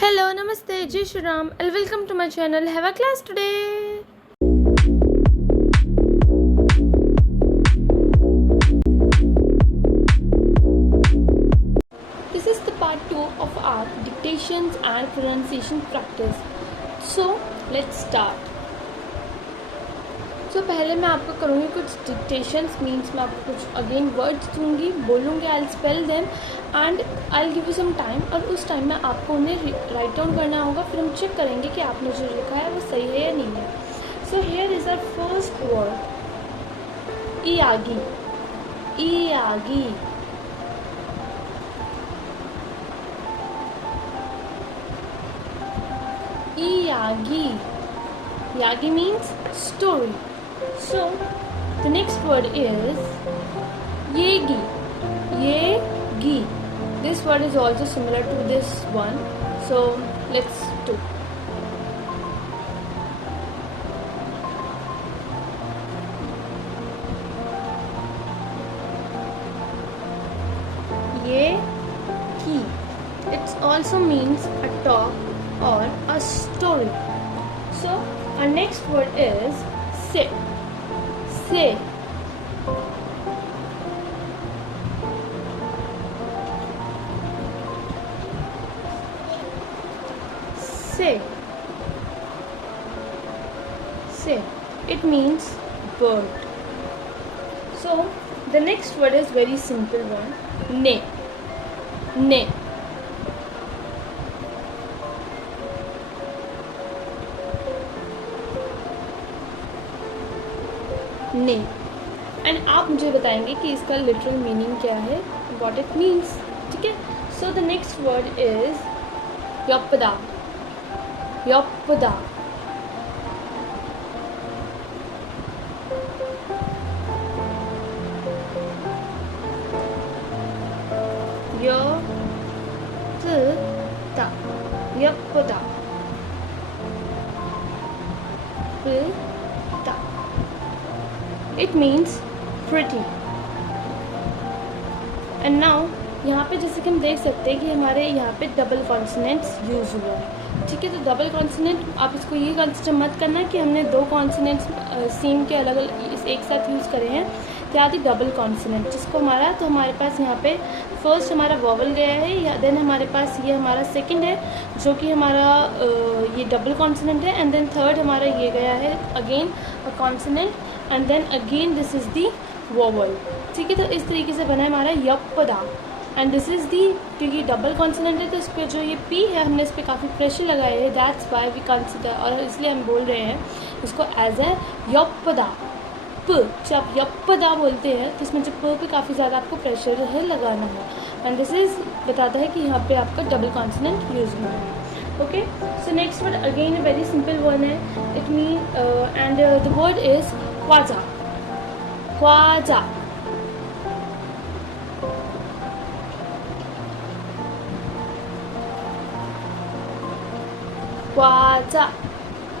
Hello, Namaste, Jai Shri Ram, and welcome to my channel. Have a class today. This is the part 2 of our dictations and pronunciation practice. So, let's start. So, पहले मैं आपको करूँगी कुछ dictations, means मैं आपको कुछ again words दूँगी, बोलूँगी, I'll spell them and I'll give you some time, और उस टाइम में आपको उन्हें write down करना होगा. फिर हम चेक करेंगे कि आपने जो लिखा है वो सही है या नहीं है. So here is our first word, iyagi. iyagi. iyagi. Yagi means story. So the next word is yegi. Yegi. This word is also similar to this one. So let's do. Yegi. It also means a talk or a story. So our next word is se. Se. Se. Se. It means bird. So the next word is very simple one. Ne. Ne. ने. And आप मुझे बताएंगे कि इसका literal meaning क्या है, what it means. ठीक है. So the next word is योपदा. योपदा. योपदा. योपदा. It means pretty. And now यहाँ पे जैसे कि हम देख सकते हैं कि हमारे यहाँ पे डबल कॉन्सोनेंट्स यूज़ हुआ है. ठीक है. तो डबल कॉन्सोनेंट आप इसको ये कंसिडर मत करना कि हमने दो कॉन्सोनेंट्स सेम के अलग अलग एक साथ यूज़ करे हैं. क्या आती डबल कॉन्सोनेंट जिसको हमारा, तो हमारे पास यहाँ पे फर्स्ट हमारा वॉवल गया है, या देन हमारे पास ये हमारा सेकंड है जो कि हमारा ये डबल कॉन्सोनेंट है, एंड देन थर्ड हमारा ये गया है again a consonant, and then again this is the vowel. ठीक है. तो इस तरीके से बना है हमारा यपदा. एंड दिस इज़ दी, क्योंकि डबल कॉन्सोनेंट है तो इस पर जो ये पी है हमने इस पर काफ़ी प्रेशर लगाया है, दैट्स वाई वी कंसिडर, और इसलिए हम बोल रहे हैं इसको एज ए यपदा. प जब आप यपदा बोलते हैं तो इसमें जो प पे काफ़ी ज़्यादा आपको प्रेशर है लगाना है, एंड दिस इज़ बताता है कि यहाँ पे आपका डबल कॉन्सोनेंट यूज़ हुआ है. Okay. So next word again very simple one है. It mean and the word is ख्वाजा. ख्वाजा. ख्वाजा.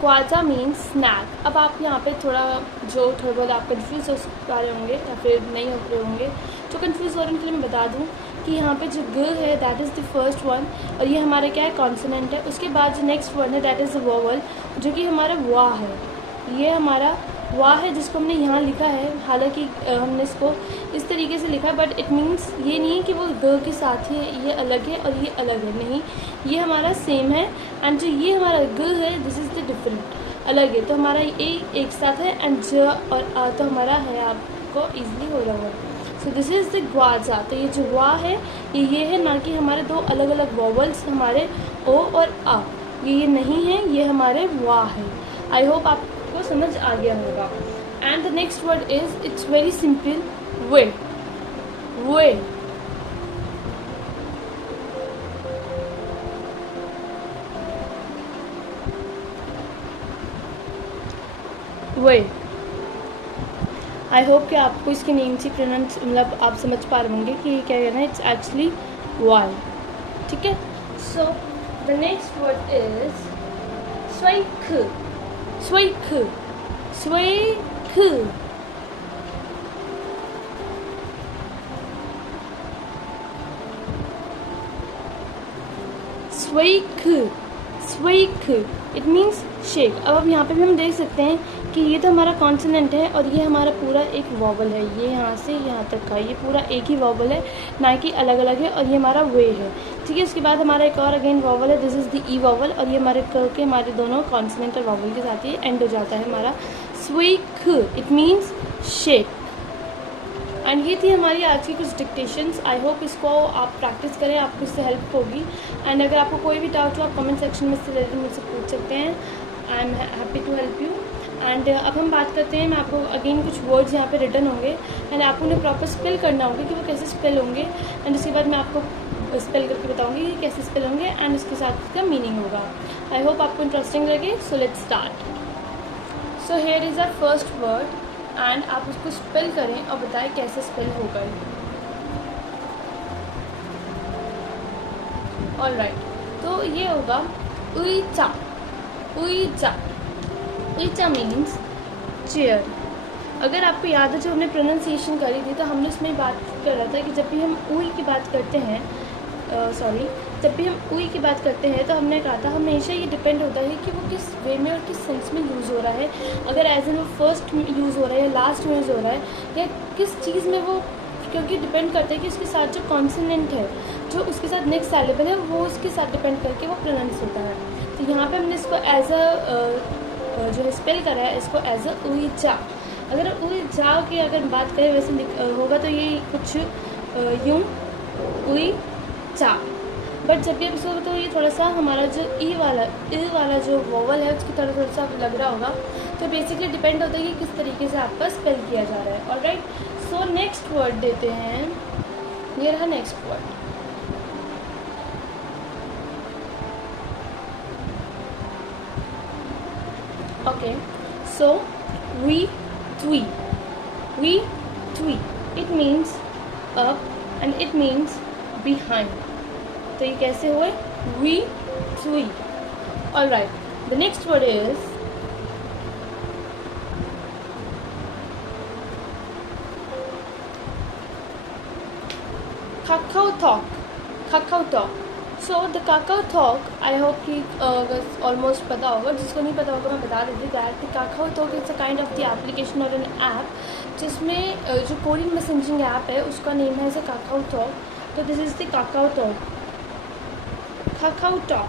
ख्वाजा मीन्स स्नैक. अब आप यहाँ पे थोड़ा बहुत आप कंफ्यूज हो पा रहे होंगे या फिर नहीं हो रहे होंगे, तो कंफ्यूज हो रहे हैं, के लिए मैं बता दूँ कि यहाँ पे जो ग है that is the first one, और ये हमारा क्या है कॉन्सोनेंट है. उसके बाद जो नेक्स्ट वन है दैट इज़ द वोवल जो कि हमारा वाह है. ये हमारा वाह है जिसको हमने यहाँ लिखा है, हालांकि हमने इसको इस तरीके से लिखा है, बट इट मीन्स ये नहीं है कि वो ग के साथ ही ये अलग है और ये अलग है, नहीं, ये हमारा सेम है. एंड जो ये हमारा ग है दिस इज़ द डिफरेंट, अलग है. तो हमारा ये एक साथ है, एंड ज और आ तो हमारा है, आपको ईजिली हो रहा होगा. सो दिस इज़ द ग्वाजा. तो ये जो वाह है ये है, ना कि हमारे दो अलग अलग वॉवल्स हमारे ओ और आ, ये नहीं है, ये हमारे वाह है. आई होप आपको समझ आ गया होगा. And the next word is, it's very simple, way. Way. Way. I hope कि आपको इसकी नेम से प्रोनाउंस मतलब आप समझ पा रहे होंगे कि ये क्या कहना है. It's actually why. ठीक है. So the next word is स्वेख. स्वेख. स्वेख. स्वेक, स्वेक इट मीन्स शेक। अब यहाँ पे भी हम देख सकते हैं कि ये तो हमारा कॉन्सोनेंट है और ये हमारा पूरा एक वॉवल है, ये यहाँ से यहाँ तक का ये पूरा एक ही वॉवल है, ना कि अलग अलग है, और ये हमारा वे है, ठीक है। उसके बाद हमारा एक और अगेन वॉवल है, this is the E vowel, और ये हमारे क के हमारे दोनों कॉन्सोनेंट और वॉवल के साथ ही एंड हो जाता है हमारा स्वेक, इट मीन्स शेक। एंड ये थी हमारी आज की कुछ डिक्टेशंस। आई होप इसको आप प्रैक्टिस करें, आपको इससे हेल्प होगी। एंड अगर आपको कोई भी डाउट हो आप कमेंट सेक्शन में इससे रिलेटेड मुझसे पूछ सकते हैं। I am happy to help you. And अब हम बात करते हैं, मैं आपको अगेन कुछ वर्ड्स यहाँ पे रिटन होंगे एंड आपको उन्हें प्रॉपर स्पेल करना होगा कि वो कैसे स्पेल होंगे, एंड उसके बाद मैं आपको स्पेल करके बताऊँगी कि कैसे स्पेल होंगे एंड उसके साथ उसका मीनिंग होगा। आई होप आपको इंटरेस्टिंग लगे। So let's start. So here is our first word and आप उसको स्पेल करें और बताएं कैसे स्पेल होगा। ऑलराइट, तो ये होगा उईचा, उईचा, उईचा मीन्स चेयर। अगर आपको याद है जब हमने प्रोनाउंसिएशन करी थी तो हमने इसमें बात कर रहा था कि जब भी हम उई की बात करते हैं, जब भी हम उई की बात करते हैं तो हमने कहा था हमेशा ये डिपेंड होता है कि वो किस वे में और किस सेंस में यूज़ हो रहा है। अगर एज एन वो फर्स्ट यूज़ हो रहा है या लास्ट में यूज़ हो रहा है या किस चीज़ में वो, क्योंकि डिपेंड करता है कि उसके साथ जो कॉन्सोनेंट है, जो उसके साथ नेक्स्ट सैलेबल है, वो उसके साथ डिपेंड करके वो प्रोनाउंस होता है। तो यहाँ पे हमने इसको एज अ जो स्पेल करा है इसको एज अ उईचा। अगर उईचा की अगर बात करें वैसे होगा तो ये कुछ यूँ उईचा, बट जब भी आप इसको तो ये थोड़ा सा हमारा जो ई वाला जो वोवल है उसकी थोड़ा सा लग रहा होगा। तो बेसिकली डिपेंड होता है कि किस तरीके से आपका स्पेल किया जा रहा है। ऑलराइट, सो नेक्स्ट वर्ड देते हैं, ये रहा नेक्स्ट वर्ड। ओके, सो वी ट्वी, वी ट्वी it means up and it means behind. तो ये कैसे हुए? वी ट्वी। Alright, the next word is kakao talk, kakao talk. So the kakao talk, I hope कि ऑलमोस्ट पता होगा, जिसको नहीं पता होगा मैं बता देती हूँ that the kakao talk it's a kind of the application और एन ऐप जिसमें जो कोरियन मैसेजिंग ऐप है उसका नेम है ऐसे kakao talk। तो this is the kakao talk, kakao talk।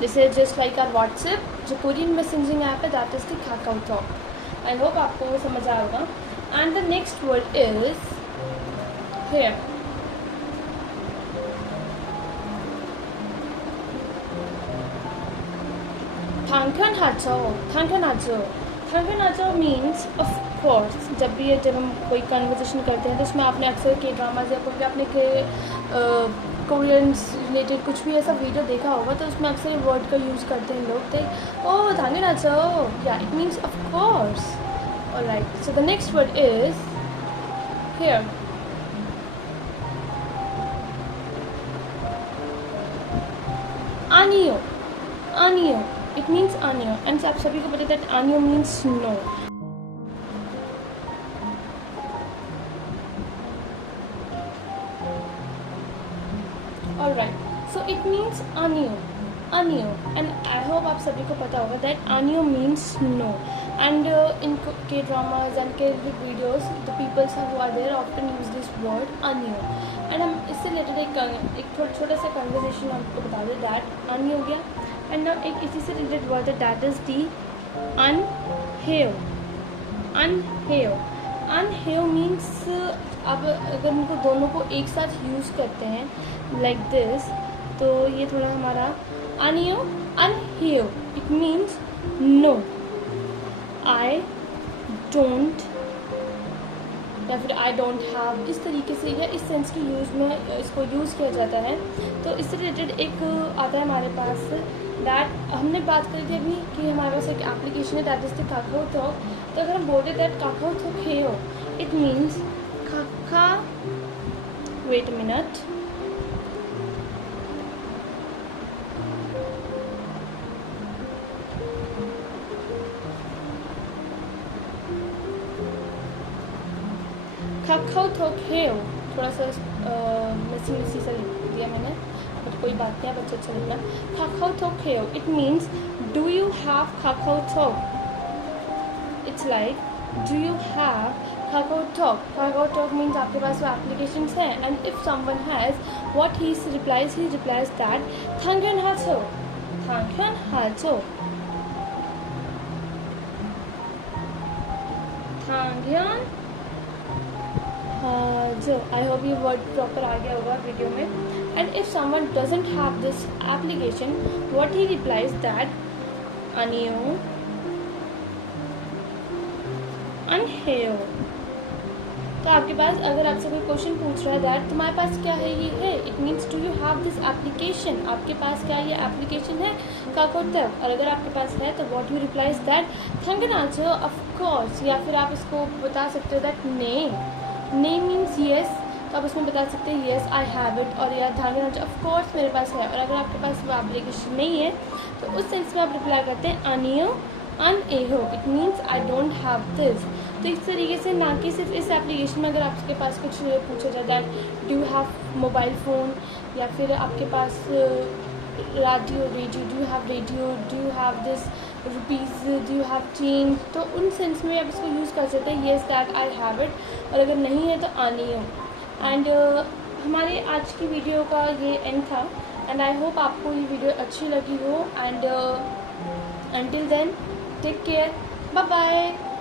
This is just like our WhatsApp, जो Korean messaging app है that is the kakao talk। I hope आपको वो समझ आया होगा। And the next word is here. थांगनहाचो, थांगनहाचो, थांगनहाचो मीन्स ऑफ कोर्स। जब हम कोई कन्वर्सेशन करते हैं तो उसमें आपने अक्सर के ड्रामाज या कोई आपने के कोरियन रिलेटेड कुछ भी ऐसा वीडियो देखा होगा तो उसमें अक्सर वर्ड का यूज़ करते हैं लोग। तो ओह थांगनहाचो, या it means of course. Alright, so the next word is here. आनियो, आनियो इट मीन्स आनियो, एंड आप सभी को पता है दैट आनियो means snow. Alright, so it means आनियो, आनियो, एंड आई होप आप सभी को पता होगा दैट आनियो means snow. And in K dramas and K videos the peoples who are there often use this word आनियो। एंड हम इससे रिलेटेड एक छोटा सा कन्वर्सेशन आपको बता दें दैट आनियो हो गया। एंड नाउ एक इसी से रिलेटेड वर्ड है दैट इज दी अनहेव, अनहेव। अनहेव मीन्स अब अगर उनको दोनों को एक साथ यूज़ करते हैं लाइक दिस, तो ये थोड़ा हमारा अनियो, अनहेव it means no, I don't या फिर आई डोंट हैव, इस तरीके से या इस सेंस की यूज़ में इसको यूज़ किया जाता है। तो इससे रिलेटेड एक आता है हमारे पास दैट हमने बात करी थी अभी कि हमारे पास एक एप्लीकेशन है that is the kakao talk। तो अगर हम बोलते दैट kakao talk हेयो इट मीन्स काका, wait a minute, kakao talk हेयो, थोड़ा सा मिसी सा लिख दिया मैंने, बट कोई बात नहीं, आप अच्छा लिखना। खाखाओ थोक हेयो, it means do you have Kakao Talk. It's like do you have Kakao Talk. Kakao Talk means आपके पास वो एप्लीकेशन है, and if someone has what he replies that थांग्योन हाचो, थांग्योन हाचो, थांग्योन हाचो। आई होप ये वर्ड प्रॉपर आ गया होगा वीडियो में। And if someone doesn't have this application, what he replies that अनियो अनहेयो। तो आपके पास अगर आपसे कोई क्वेश्चन पूछ रहा है दैट तुम्हारे पास क्या है, ये है, it means do you have this application, आपके पास क्या ये एप्लीकेशन है काकोतक। और अगर आपके पास है तो व्हाट यू रिप्लाइज दैट थंगनाचो ऑफ कोर्स। या फिर आप इसको बता सकते हो दैट ने मीन्स येस, तो आप उसमें बता सकते हैं येस आई हैव इट, और या थंगनाचो ऑफ कोर्स मेरे पास है। और अगर आपके पास वो एप्लीकेशन नहीं है तो उस सेंस में आप रिप्लाई करते हैं अनियो अनएहो, it means I don't have this. तो इस तरीके से ना कि सिर्फ इस एप्लीकेशन में अगर आपके पास कुछ पूछा जाता है do you have mobile phone, या फिर आपके पास radio, do you have this rupees, do you have change, तो उन सेंस में आप इसको यूज़ कर सकते हैं yes that I have it, और अगर नहीं है तो आनी हो। एंड हमारे आज की वीडियो का ये एंड था, एंड आई होप आपको ये वीडियो अच्छी लगी हो। And until then, take care, bye bye।